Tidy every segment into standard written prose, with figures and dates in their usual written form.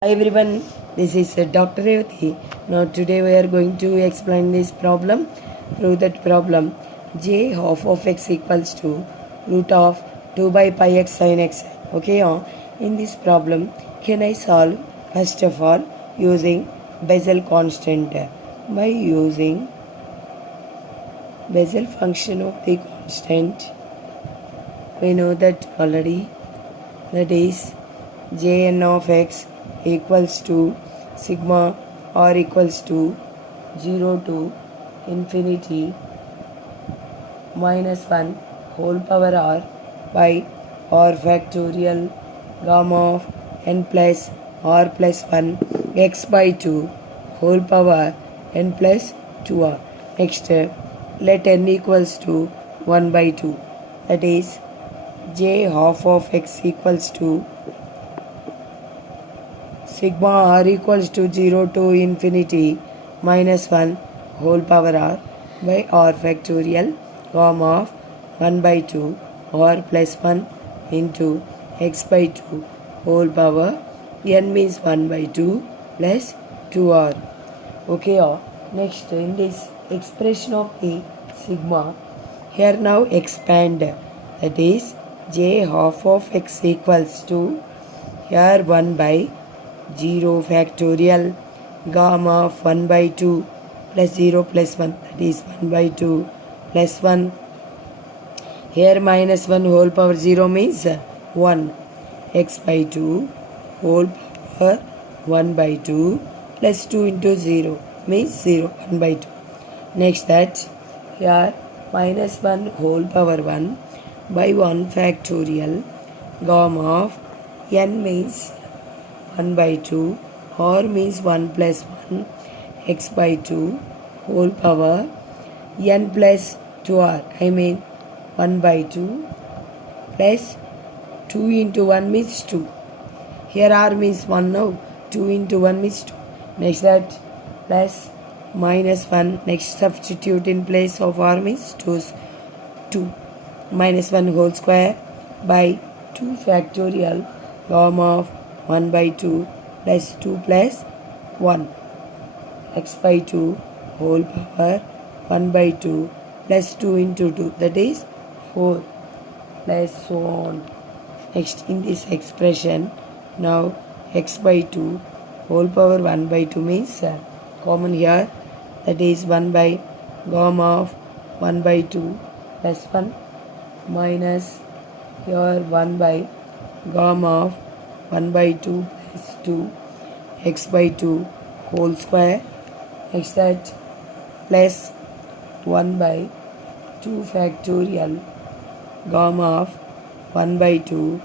Hi everyone, this is Dr. Revati. Now today we are going to explain this problem. Prove that problem. J half of x equals to root of 2 by pi x sin x. Okay, in this problem, can I solve first of all using Bessel constant? By using Bessel function of the constant, we know that already, that is Jn of x equals to sigma r equals to 0 to infinity minus 1 whole power r by r factorial gamma of n plus r plus 1 x by 2 whole power n plus 2r. Next, let n equals to 1 by 2, that is j half of x equals to sigma r equals to 0 to infinity minus 1 whole power r by r factorial gamma of 1 by 2 r plus 1 into x by 2 whole power n means 1 by 2 plus 2r. Okay, next in this expression of the sigma, here now expand, that is j half of x equals to here 1 by 0 factorial gamma of 1 by 2 plus 0 plus 1, that is 1 by 2 plus 1. Here minus 1 whole power 0 means 1, x by 2 whole power 1 by 2 plus 2 into 0 means 0, 1 by 2. Next, that here minus 1 whole power 1 by 1 factorial gamma of n means 1 by 2, r means 1 plus 1, x by 2 whole power n plus 2r, I mean 1 by 2 plus 2 into 1 means 2. Here r means 1 now, 2 into 1 means 2. Next, that plus minus 1, next substitute in place of r means 2 minus 1 whole square by 2 factorial gamma of 1 by 2 plus 2 plus 1, x by 2 whole power 1 by 2 plus 2 into 2, that is 4 plus so on. Next, in this expression, now x by 2 whole power 1 by 2 means common here, that is 1 by gamma of 1 by 2 plus 1 minus here 1 by gamma of 1 by 2 plus 2 x by 2 whole square. Next, that plus 1 by 2 factorial gamma of 1 by 2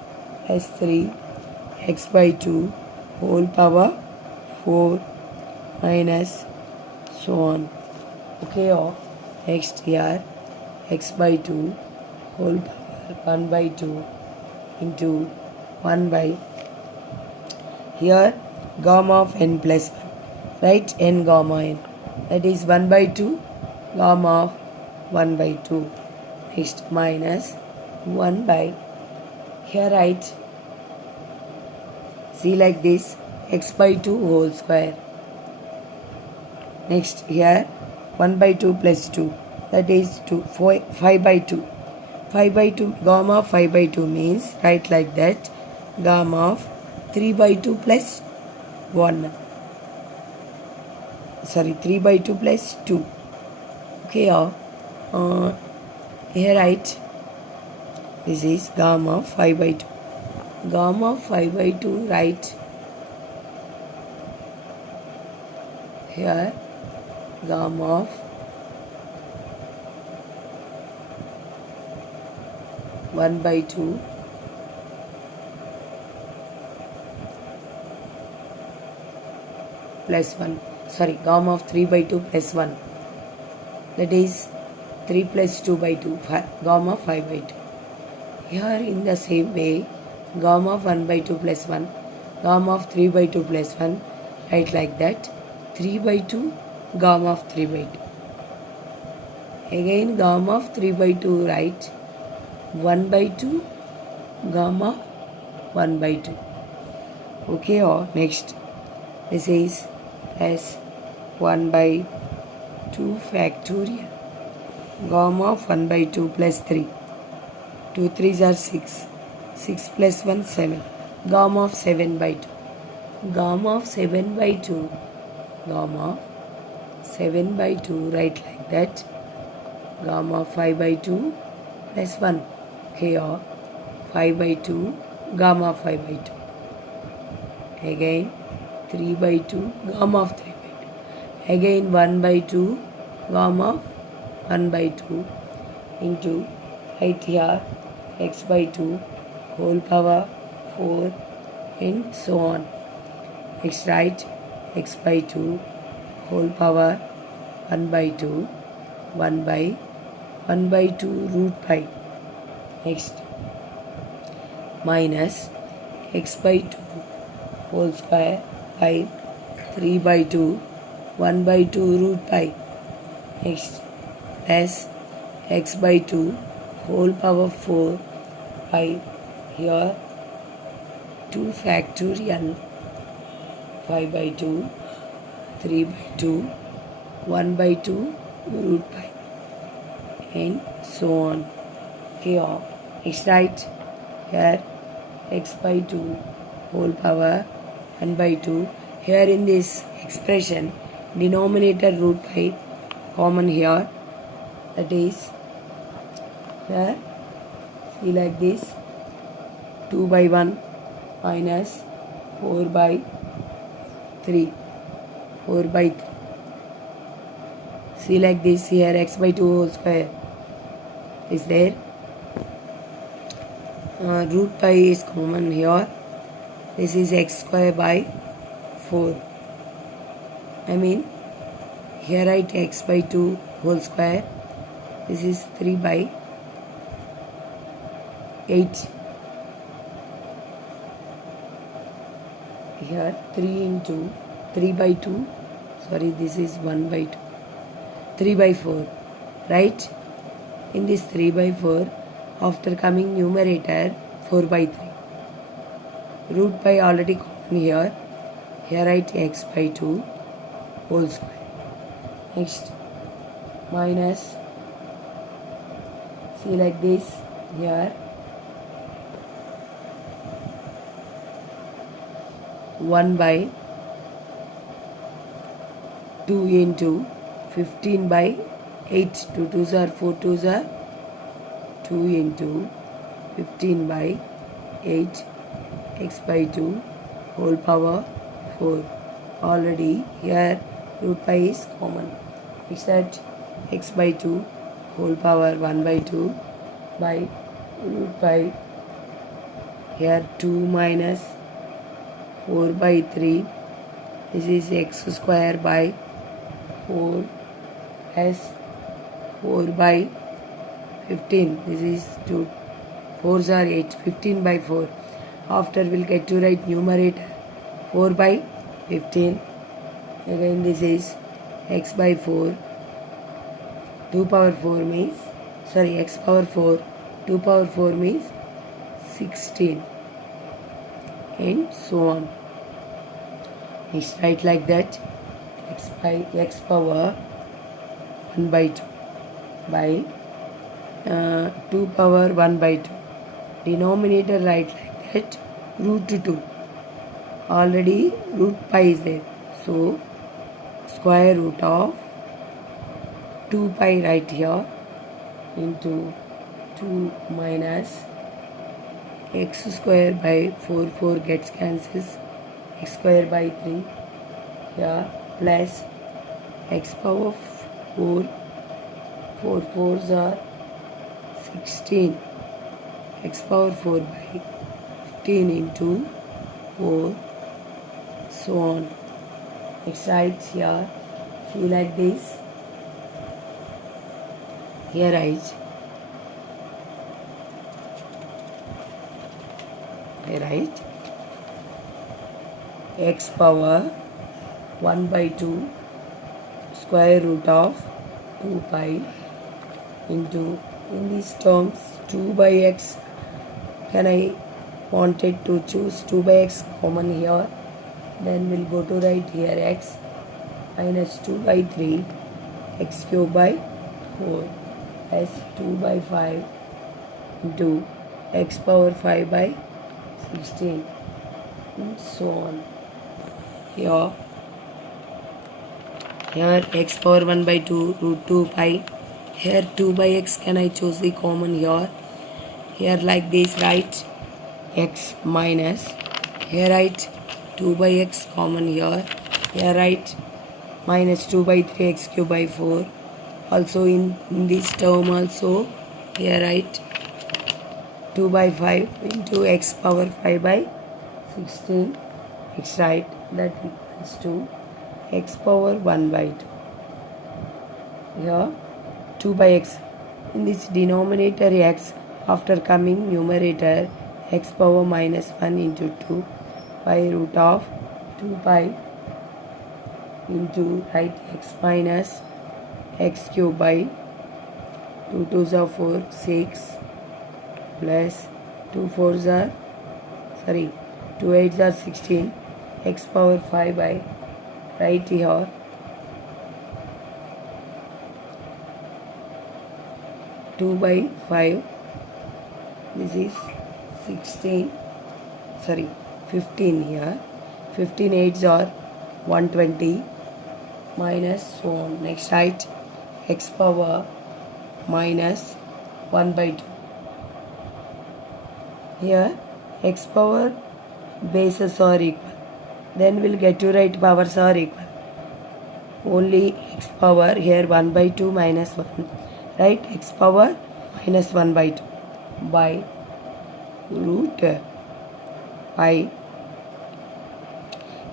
plus 3 x by 2 whole power 4 minus so on. Okay, next here x by 2 whole power 1 by 2 into 1 by here gamma of n plus 1, right, n gamma n, that is 1 by 2 gamma of 1 by 2. Next, minus 1 by here write, see like this, x by 2 whole square. Next, here 1 by 2 plus 2, that is 5 by 2. 5 by 2 gamma of 5 by 2 means write like that, gamma of 3 by 2 plus 1, sorry, 3 by 2 plus 2. Okay, here write, this is gamma of 5 by 2. Gamma of 5 by 2 write here, gamma of 1 by 2 plus 1, sorry, gamma of 3 by 2 plus 1, that is 3 plus 2 by 2, gamma 5 by 2. Here in the same way, gamma of 1 by 2 plus 1, gamma of 3 by 2 plus 1, write like that, 3 by 2 gamma of 3 by 2. Again gamma of 3 by 2 write 1 by 2 gamma 1 by 2. Okay, next This is plus 1 by 2 factorial. Gamma of 1 by 2 plus 3. 2 3s are 6. 6 plus 1 7. Gamma of 7 by 2. Gamma of 7 by 2. Gamma of 7 by 2. Write like that. Gamma of 5 by 2 plus 1. Here 5 by 2. Gamma of 5 by 2. Again 3 by 2. Gamma of 3 by 2. Again 1 by 2. Gamma of 1 by 2 into right here x by 2 whole power 4 and so on. Next write x by 2 whole power 1 by 2 1 by 2 root pi. Next minus x by 2 whole square by 3 by 2 1 by 2 root pi. Next plus x by 2 whole power 4 by here 2 factorial 5 by 2 3 by 2 1 by 2 root pi and so on. Here next write here x by 2 whole power 1 by 2. Here in this expression denominator root pi common here, that is here see like this 2 by 1 minus 4 by 3 4 by 3. See like this here x by 2 whole square is there. Root pi is common here. This is x square by 4. I mean here write x by 2 whole square. This is 3 by 8. Here 3 into 3 by 2. Sorry, this is 1 by 2. 3 by 4. Right? In this 3 by 4, after coming numerator 4 by 3. Root pi already common here. Here write x by 2 whole square. Next minus see like this here 1 by 2 into 15 by 8. 2 2s are 4 2s are 2 into 15 by 8 x by 2 whole power 4. Already here root pi is common. It's that x by 2 whole power 1 by 2 by root pi. Here 2 minus 4 by 3. This is x square by 4 plus 4 by 15. This is 2. 4s are 8. 15 by 4. After we'll get to write numerator 4 by 15. Again this is x by 4. 2 power 4 means, sorry, x power 4. 2 power 4 means 16. And so on. It's write like that. X by x power 1 by 2 by 2 power 1 by 2. Denominator write like that. Root 2. Already root pi is there. So square root of 2 pi right here into 2 minus x square by 4 4 gets cancels. X square by 3 here plus x power 4. 4 4s are 16. X power 4 by 15 into 4 so on. Next write here see like this. Here write x power 1 by 2 square root of 2 pi into, in these terms 2 by x, can I wanted to choose 2 by x common here. Then we'll go to right here x minus 2 by 3 x cube by 4 plus 2 by 5 into x power 5 by 16 and so on. Here x power 1 by 2 root 2 pi. Here 2 by x, can I choose the common here? Here like this, right? X minus, here write 2 by x common here. Here write minus 2 by 3 x cube by 4. Also in this term also, here write 2 by 5 into x power 5 by 16. X right, that equals to x power 1 by 2. Here 2 by x. In this denominator x, after coming numerator, x power minus 1 into 2 by root of 2 pi into right x minus x cube by 2 2s are 4 6 plus 2 4s are 2 8s are 16 x power 5 by right here 2 by 5, this is 15 here, 15 8s are 120 minus so on. Next write x power minus 1 by 2. Here x power bases are equal, then we'll get to write powers are equal. Only x power here 1 by 2 minus 1, right? X power minus 1 by 2 by root pi.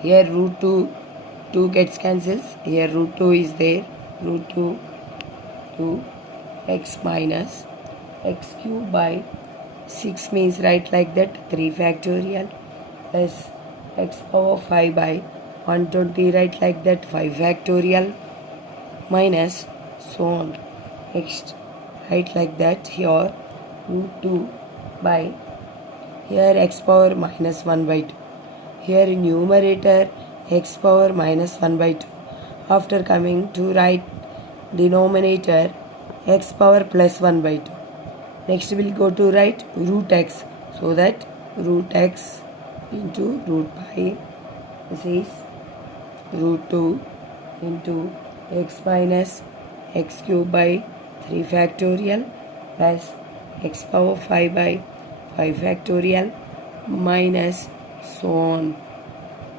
Here root 2 gets cancels. Here root 2 is there. Root 2 x minus x cube by 6 means right like that 3 factorial plus x power 5 by 120 right like that 5 factorial minus so on. Next right like that here root 2 by here x power minus 1 by 2. Here in numerator x power minus 1 by 2. After coming to right denominator x power plus 1 by 2. Next we'll go to right root x. So that root x into root pi. This is root 2 into x minus x cube by 3 factorial plus x power 5 by 5 factorial minus so on.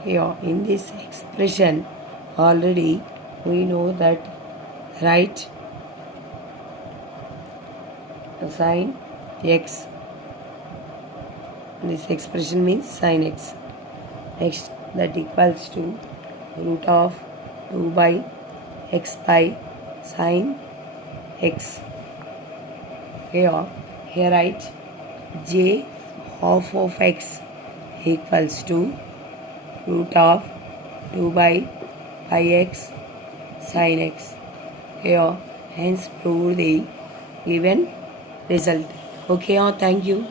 Here in this expression already we know that right sin x, this expression means sin x. Next that equals to root of 2 by x by sin x. Here write j half of x equals to root of 2 by pi x sin x. Here hence prove the given result. Okay, thank you.